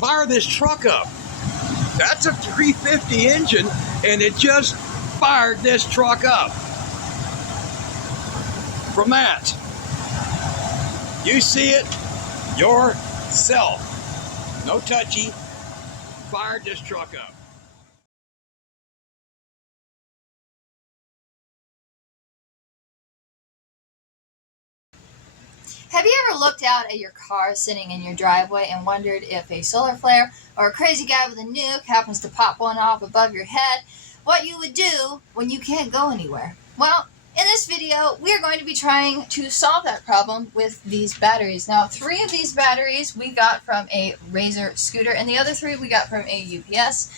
fire this truck up. That's a 350 engine, and it just fired this truck up. From that, you see it yourself. No touchy, fired this truck up. Have you ever looked out at your car sitting in your driveway and wondered if a solar flare or a crazy guy with a nuke happens to pop one off above your head, what you would do when you can't go anywhere? Well, in this video, we are going to be trying to solve that problem with these batteries. Now, 3 of these batteries we got from a Razor scooter, and the other 3 we got from a UPS.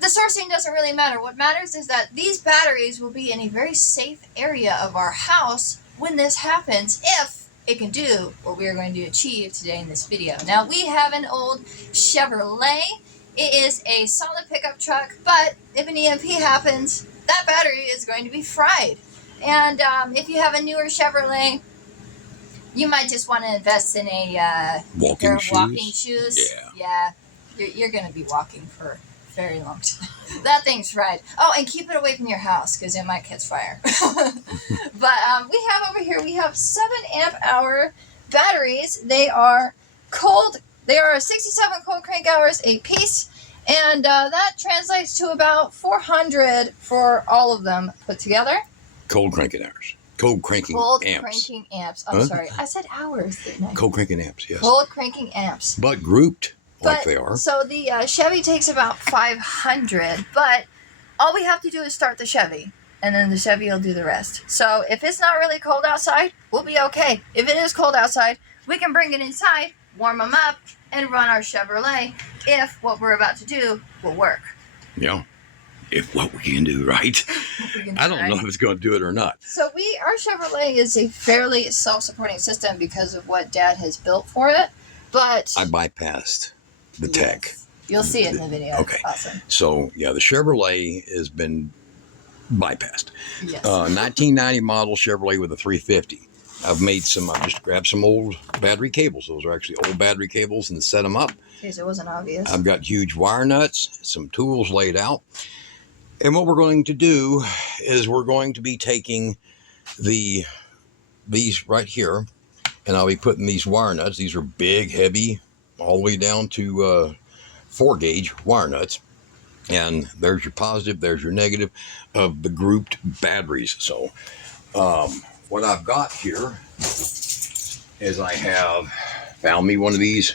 The sourcing doesn't really matter. What matters is that these batteries will be in a very safe area of our house when this happens, if it can do what we are going to achieve today in this video. Now, we have an old Chevrolet. It is a solid pickup truck, but if an EMP happens, that battery is going to be fried. And if you have a newer Chevrolet, you might just want to invest in a walking shoes. Yeah, you're going to be walking for a very long time. That thing's fried. Oh, and keep it away from your house because it might catch fire. But we have over here, we have 7 amp hour batteries. They are cold. They are 67 cold crank hours a piece. And that translates to about 400 for all of them put together. Cold cranking hours. Cold cranking amps. Cranking amps. I'm sorry. I said hours, didn't I? Cold cranking amps, yes. Cold cranking amps. But grouped like they are. So the Chevy takes about 500, but all we have to do is start the Chevy, and then the Chevy will do the rest. So if it's not really cold outside, we'll be okay. If it is cold outside, we can bring it inside, warm them up, and run our Chevrolet if what we're about to do will work. Yeah. If what we can do, right? I don't know if it's going to do it or not. So our Chevrolet is a fairly self-supporting system because of what Dad has built for it, but I bypassed the tech. You'll see it in the video. Okay. Awesome. So, yeah, the Chevrolet has been bypassed. Yes. 1990 model Chevrolet with a 350. I just grabbed some old battery cables. Those are actually old battery cables, and set them up. In case it wasn't obvious. I've got huge wire nuts, some tools laid out. And what we're going to do is we're going to be taking these right here, and I'll be putting these wire nuts. These are big, heavy, all the way down to 4-gauge wire nuts. And there's your positive, there's your negative of the grouped batteries. So what I've got here is I have found me one of these,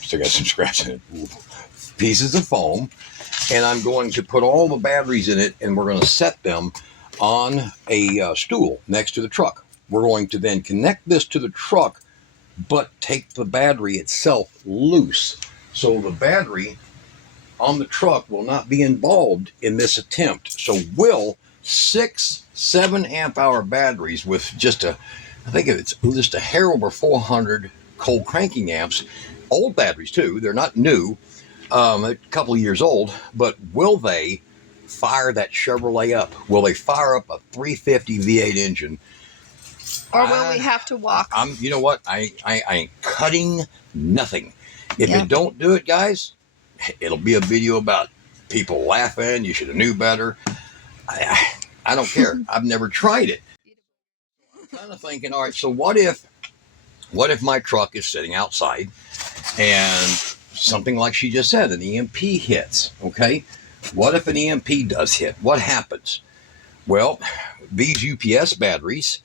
still got some scratch in it, pieces of foam. And I'm going to put all the batteries in it, and we're going to set them on a stool next to the truck. We're going to then connect this to the truck, but take the battery itself loose. So the battery on the truck will not be involved in this attempt. So will 6, 7 amp hour batteries with just I think it's just a hair over 400 cold cranking amps, old batteries too, they're not new, a couple of years old, but will they fire that Chevrolet up? Will they fire up a 350 V8 engine? Or will we have to walk? You know what? I ain't cutting nothing. If you don't do it, guys, it'll be a video about people laughing. You should have knew better. I don't care. I've never tried it. I'm kind of thinking, all right, so what if my truck is sitting outside and something like she just said, an EMP hits, okay? What if an EMP does hit? What happens? Well, these UPS batteries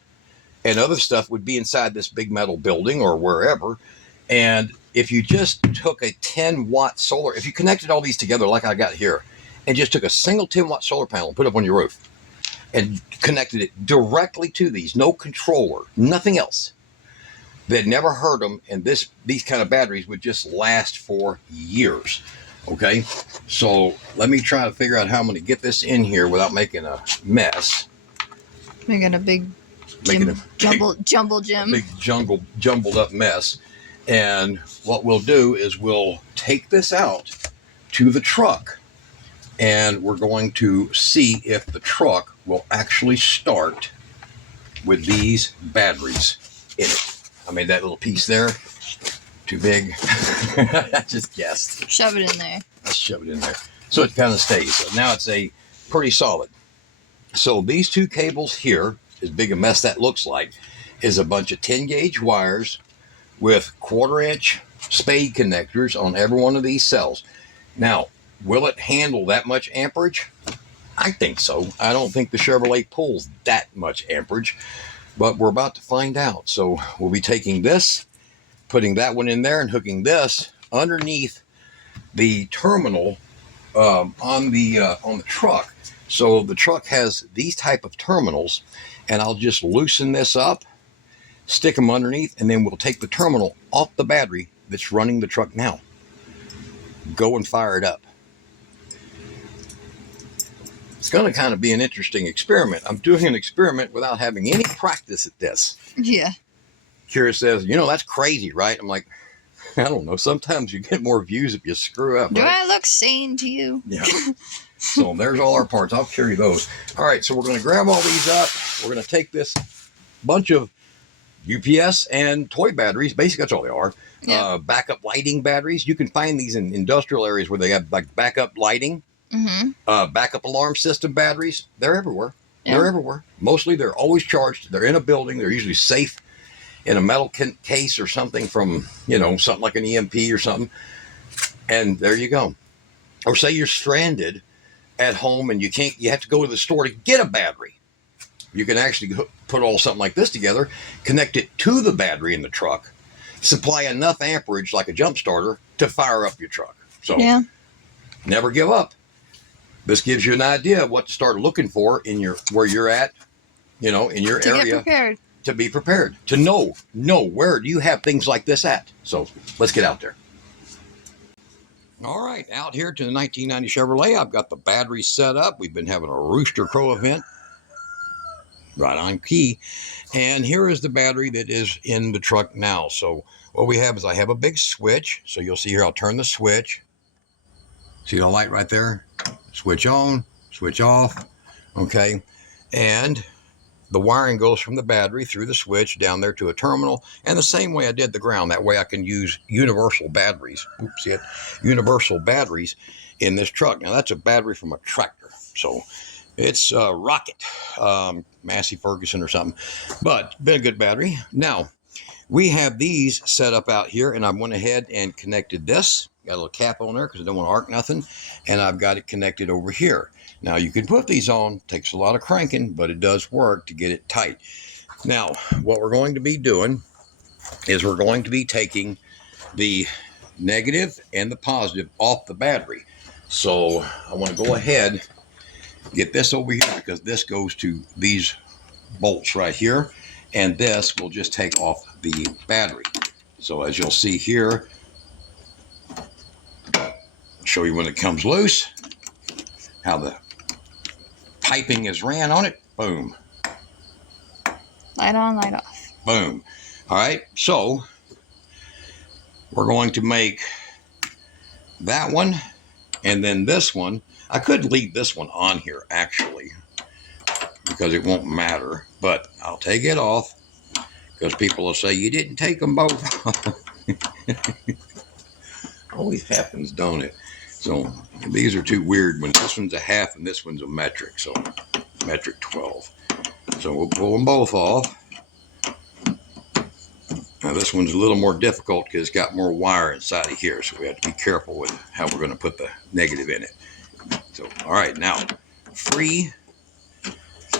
and other stuff would be inside this big metal building or wherever, and if you just took a 10-watt solar, if you connected all these together like I got here, and just took a single 10-watt solar panel and put it up on your roof, and connected it directly to these, no controller, nothing else, they'd never heard them, and these kind of batteries would just last for years. Okay, so let me try to figure out how I'm going to get this in here without making a mess. Making a big jumbled up mess. And what we'll do is we'll take this out to the truck, and we're going to see if the truck will actually start with these batteries in it. I made that little piece there. Too big. I just guessed. Shove it in there. Let's shove it in there. So it kind of stays. So now it's a pretty solid. So these two cables here, as big a mess that looks like, is a bunch of 10 gauge wires with 1/4 inch spade connectors on every one of these cells. Now, will it handle that much amperage? I think so. I don't think the Chevrolet pulls that much amperage, but we're about to find out. So we'll be taking this, putting that one in there, and hooking this underneath the terminal on the truck. So the truck has these type of terminals, and I'll just loosen this up, stick them underneath, and then we'll take the terminal off the battery that's running the truck now. Go and fire it up. It's going to kind of be an interesting experiment. I'm doing an experiment without having any practice at this. Yeah. Kira says, you know, that's crazy, right? I'm like, I don't know. Sometimes you get more views if you screw up. Do right? I look sane to you? Yeah. So there's all our parts. I'll carry those. All right. So we're going to grab all these up. We're going to take this bunch of UPS and toy batteries. Basically, that's all they are. Yeah. Backup lighting batteries. You can find these in industrial areas where they have like backup lighting. Mm-hmm. Backup alarm system batteries. They're everywhere. Yeah. They're everywhere. Mostly they're always charged. They're in a building. They're usually safe in a metal case or something from, you know, something like an EMP or something. And there you go. Or say you're stranded at home and you have to go to the store to get a battery. You can actually put all something like this together, connect it to the battery in the truck, supply enough amperage like a jump starter to fire up your truck. So yeah. Never give up. This gives you an idea of what to start looking for in where you're at, you know, in your area. To get prepared. To be prepared. To know where do you have things like this at. So let's get out there. All right, out here to the 1990 Chevrolet. I've got the battery set up. We've been having a Rooster Crow event. Right on key. And here is the battery that is in the truck now. So what we have is I have a big switch. So you'll see here, I'll turn the switch. See the light right there? Switch on, switch off. Okay. And the wiring goes from the battery through the switch down there to a terminal. And the same way I did the ground. That way I can use universal batteries. Oops, see it? Universal batteries in this truck. Now that's a battery from a tractor. So it's a Rocket, Massey Ferguson or something, but been a good battery. Now, we have these set up out here, and I went ahead and connected this. Got a little cap on there because I don't want to arc nothing, and I've got it connected over here. Now, you can put these on. Takes a lot of cranking, but it does work to get it tight. Now, what we're going to be doing is we're going to be taking the negative and the positive off the battery. So I want to go ahead, get this over here because this goes to these bolts right here, and this will just take off the battery. So as you'll see here, I'll show you when it comes loose, how the piping is ran on it. Boom. Light on, light off. Boom. All right, so we're going to make that one and then this one. I could leave this one on here actually because it won't matter, but I'll take it off because people will say you didn't take them both. Always happens, don't it? So these are too weird when this one's a half and this one's a metric. So metric 12. So we'll pull them both off. Now this one's a little more difficult because it's got more wire inside of here. So we have to be careful with how we're going to put the negative in it. So, all right, now free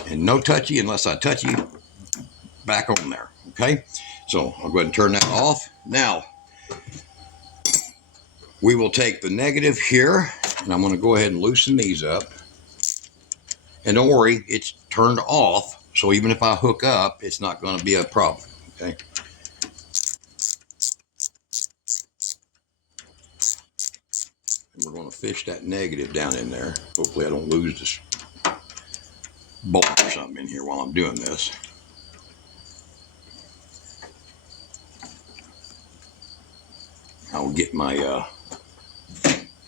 and no touchy unless I touch you back on there. Okay. So I'll go ahead and turn that off. Now we will take the negative here and I'm going to go ahead and loosen these up. And don't worry, it's turned off. So even if I hook up, it's not going to be a problem. Okay. And we're going to fish that negative down in there. Hopefully I don't lose this bolt or something in here while I'm doing this. I'll get my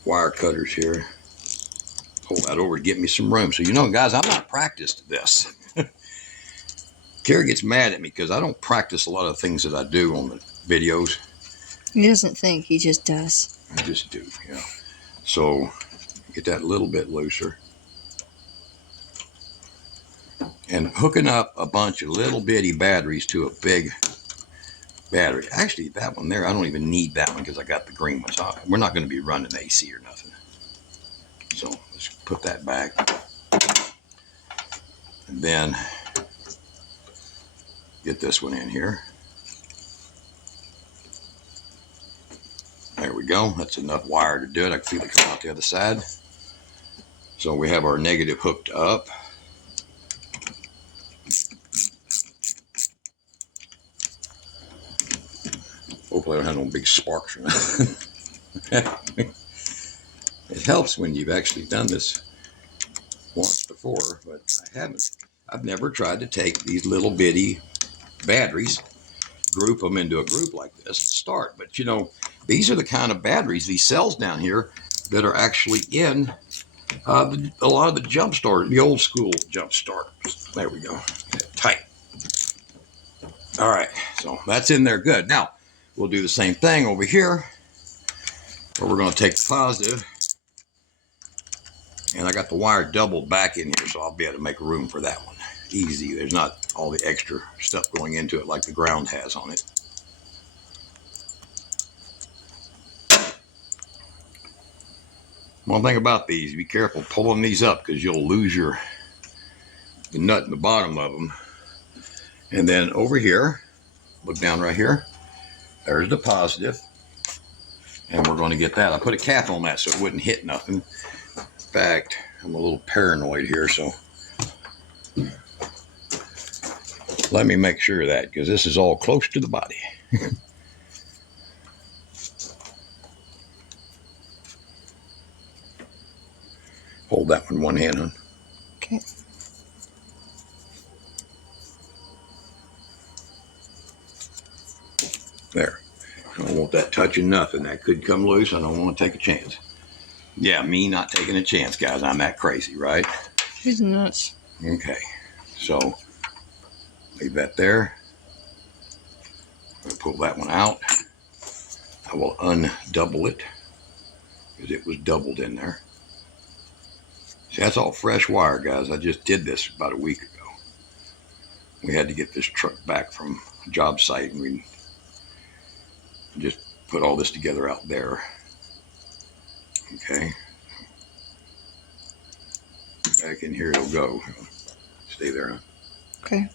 wire cutters here. Pull that over to get me some room. So, you know, guys, I'm not practiced at this. Carrie gets mad at me because I don't practice a lot of things that I do on the videos. He doesn't think, he just does. I just do, yeah. So get that a little bit looser. And hooking up a bunch of little bitty batteries to a big battery. Actually, that one there, I don't even need that one because I got the green one. So we're not going to be running AC or nothing. So let's put that back. And then get this one in here. There we go. That's enough wire to do it. I can feel it come out the other side. So we have our negative hooked up. Hopefully I don't have no big sparks or nothing. It helps when you've actually done this once before, but I haven't. I've never tried to take these little bitty batteries, group them into a group like this to start. But you know, these are the kind of batteries, these cells down here, that are actually in a lot of the jump starters, the old school jump starters. There we go. Tight. All right, so that's in there good. Now, we'll do the same thing over here, where we're going to take the positive, and I got the wire doubled back in here, so I'll be able to make room for that one. Easy. There's not all the extra stuff going into it like the ground has on it. One thing about these, be careful pulling these up because you'll lose the nut in the bottom of them. And then over here, look down right here, there's the positive. And we're going to get that. I put a cap on that so it wouldn't hit nothing. In fact, I'm a little paranoid here, so let me make sure of that because this is all close to the body. Hold that one hand, hon. Okay. There. I don't want that touching nothing. That could come loose. I don't want to take a chance. Yeah, me not taking a chance, guys. I'm that crazy, right? He's nuts. Okay. So, leave that there. I'm going to pull that one out. I will undouble it because it was doubled in there. See, that's all fresh wire, guys. I just did this about a week ago. We had to get this truck back from a job site, and we just put all this together out there. Okay. Back in here it'll go. Stay there, huh? Okay.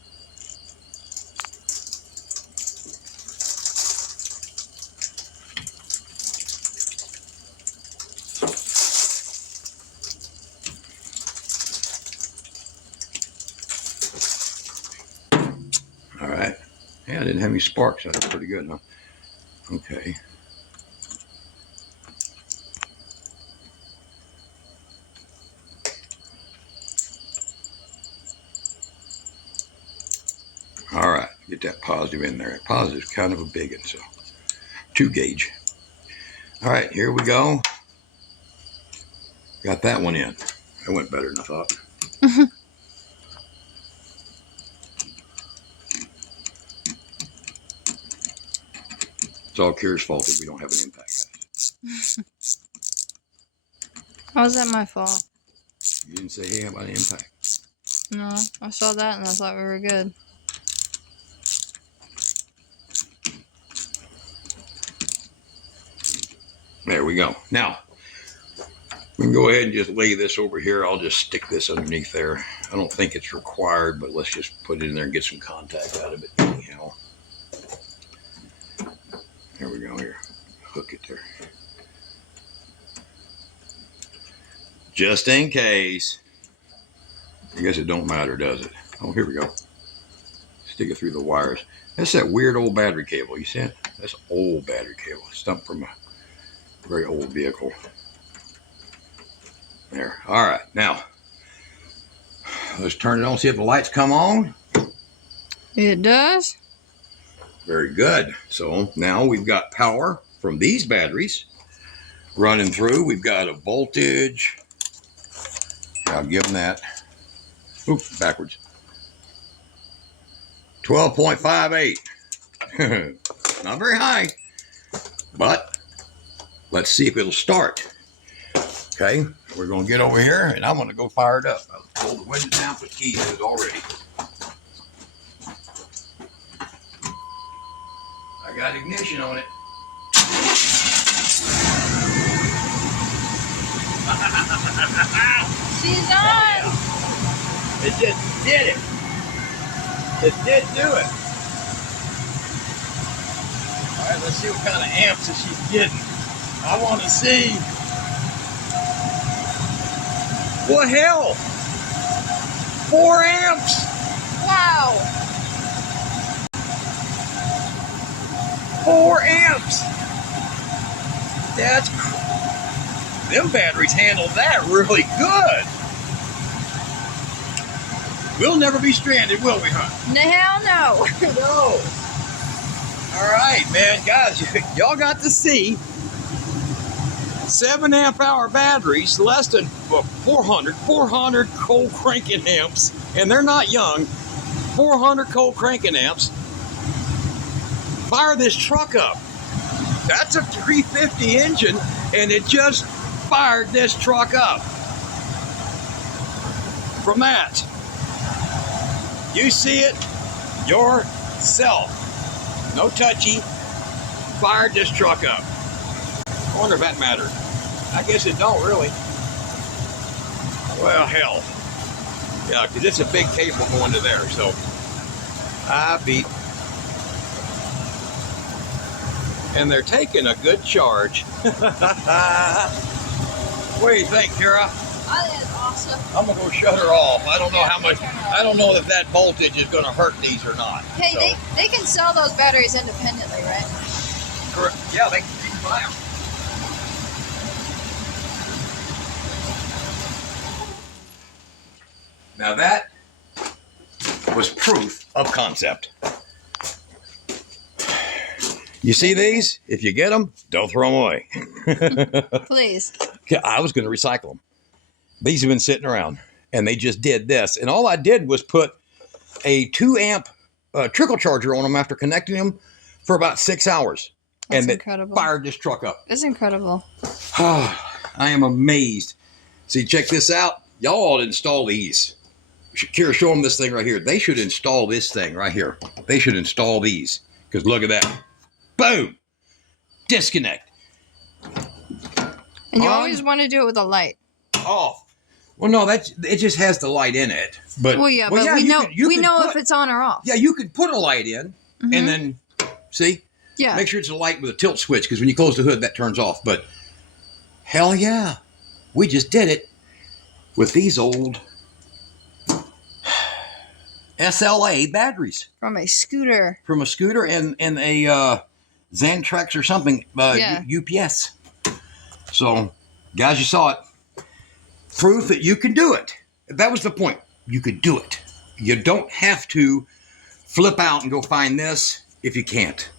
All right. Yeah, I didn't have any sparks. That's pretty good, huh? Okay. All right, get that positive in there. Positive is kind of a big one, so 2 gauge. All right, here we go. Got that one in. That went better than I thought. It's all Kira's fault that we don't have an impact, guys. How's that my fault? You didn't say, hey, how about an impact? No, I saw that and I thought we were good. There we go. Now, we can go ahead and just lay this over here. I'll just stick this underneath there. I don't think it's required, but let's just put it in there and get some contact out of it anyhow. There we go here. Hook it there. Just in case. I guess it don't matter, does it? Oh, here we go. Stick it through the wires. That's that weird old battery cable. You see it? That's old battery cable. Stumped from a very old vehicle. There. All right. Now, let's turn it on, see if the lights come on. It does? Very good. So now we've got power from these batteries running through. We've got a voltage. I'll give them that. Oops, backwards. 12.58. Not very high. but let's see if it'll start. Okay, we're going to get over here, and I'm going to go fire it up. I'll pull the window down, put keys in it already. I got ignition on it. She's on. It just did it. It did do it. All right, let's see what kind of amps that she's getting. I want to see. What hell? 4 amps. Wow. 4 amps. That's them batteries handle that really good. We'll never be stranded, will we, huh? No, hell no. No. All right, man, guys, y'all got to see 7 amp hour batteries, less than 400 cold cranking amps, and they're not young. 400 cold cranking amps. Fire this truck up. That's a 350 engine, and it just fired this truck up. From that, you see it yourself. No touchy. Fired this truck up. I wonder if that mattered. I guess it don't really. Well, hell. Yeah, because it's a big cable going to there, so I beat. And they're taking a good charge. What do you think, Kara? I think it's awesome. I'm gonna go shut her off. I don't know how much. I don't know if that voltage is gonna hurt these or not. Hey, so. they can sell those batteries independently, right? Correct. Yeah, they can buy them. Now that was proof of concept. You see these? If you get them, don't throw them away. Please. I was going to recycle them. These have been sitting around, and they just did this. And all I did was put a 2 amp trickle charger on them after connecting them for about 6 hours. That's and incredible. It fired this truck up. It's incredible. I am amazed. See, check this out. Y'all ought to install these. Kira, show them this thing right here. They should install this thing right here. They should install these. Because look at that. Boom. Disconnect. And you always want to do it with a light. Off. Well, no, it just has the light in it. But we know if it's on or off. Yeah, you could put a light in and then see. Yeah. Make sure it's a light with a tilt switch because when you close the hood, that turns off. But hell yeah, we just did it with these old SLA batteries From a scooter. and a Xantrex or something. UPS. So, guys, you saw it. Proof that you can do it. That was the point. You could do it. You don't have to flip out and go find this if you can't.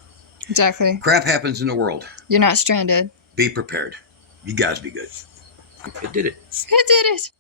Exactly. Crap happens in the world. You're not stranded. Be prepared. You guys be good. It did it. It did it.